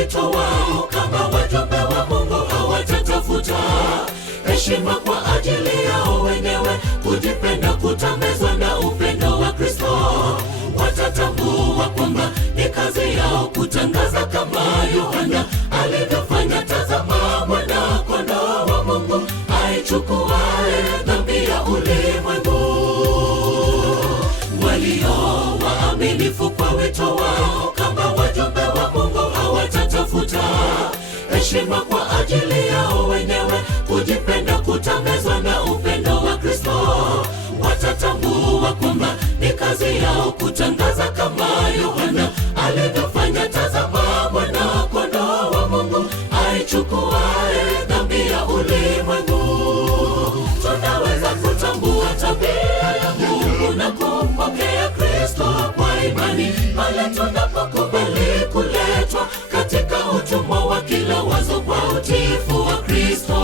wito wao. Kama wajumbe wa Mungu hawatatafuta heshima kwa ajili yao wenyewe, kujipenda kutamezwa na upendo wa Kristo, watatambua kwamba ni kazi yao kutangaza kama Yohana alivyofanya. Tazama, mwana-kondoo wa Mungu aichukuaye dhambi ya ulimwengu. Walio waaminifu kwa wito wao, kama wajumbe wa Mungu hawatatafuta heshima kwa ajili yao wenyewe, kujipenda kutamezwa na upendo wa Kristo, watatambua kwamba ni kazi yao kutangaza kama Yohana alivyofanya. Tazama, mwana-kondoo wa Mungu aichukuaye dhambi ya ulimwengu. Tunaweza kutambua tabia ya Mungu na kumpokea Kristo kwa imani pale tunapokubali kuletwa katika utumwa wa kila wazo kwa utiifu wa Kristo.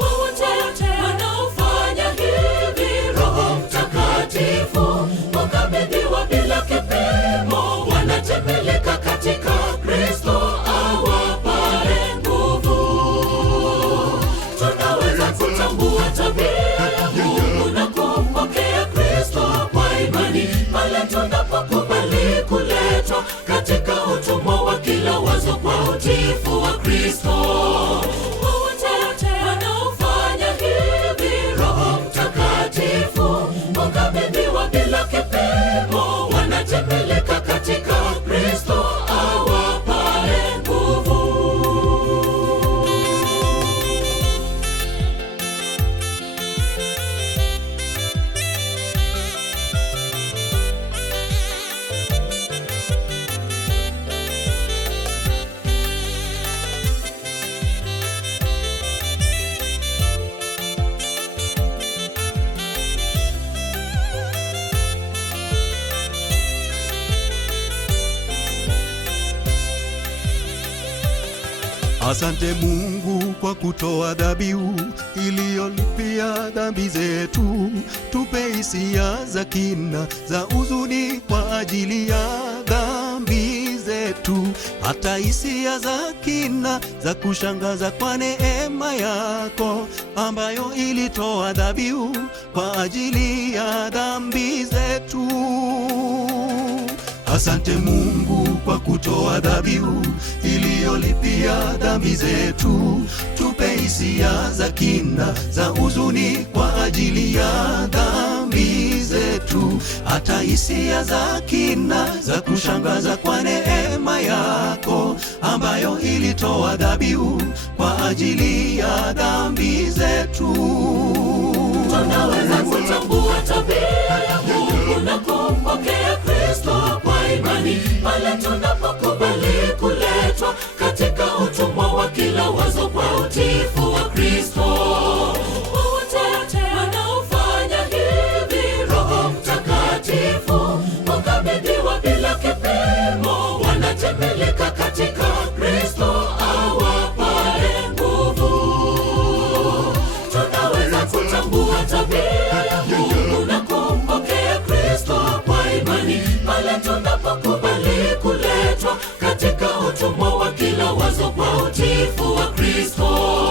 Wote wanaofanya hivi, Roho Mtakatifu wakabidhiwa bila kipimo, wanatembeleka katika Kristo awapaye nguvu. Tunaweza kutambua tabia ya Mungu na kumpokea Kristo kwa imani pale tunapokubali kuletwa katika utumwa wa kila wazo kwa utiifu wa Kristo. Wote wanaofanya hivi, Roho Mtakatifu wakabidhiwa bila kipimo, wanatembeleka katika Kristo awapaye nguvu. Asante Mungu kwa kutoa dhabihu iliyolipia dhambi zetu. Tupe hisia za kina za huzuni kwa ajili ya dhambi zetu, hata hisia za kina za kushangaza kwa neema yako ambayo ilitoa dhabihu kwa ajili ya dhambi zetu. Asante Mungu kwa kutoa dhabihu iliyolipia dhambi zetu. Tupe hisia za kina za huzuni kwa ajili ya dhambi zetu, hata hisia za kina za kushangaza kwa neema yako ambayo ilitoa dhabihu kwa ajili ya dhambi zetu. Tunaweza kutambua tabia ya Mungu na kumpokea Kristo kwa imani pale tunapokubali kuletwa katika utumwa wa kila wazo kwa utiifu wa Kristo. Wote wanaofanya hivi, Roho Mtakatifu wakabidhiwa bila kipimo, wanatembeleka katika Kristo awapaye nguvu. Tunaweza kutambua tabia ya Mungu na kumpokea Kristo kwa imani pale tunapokubali kuletwa katika utumwa wa kila wazo kwa utiifu wa Kristo.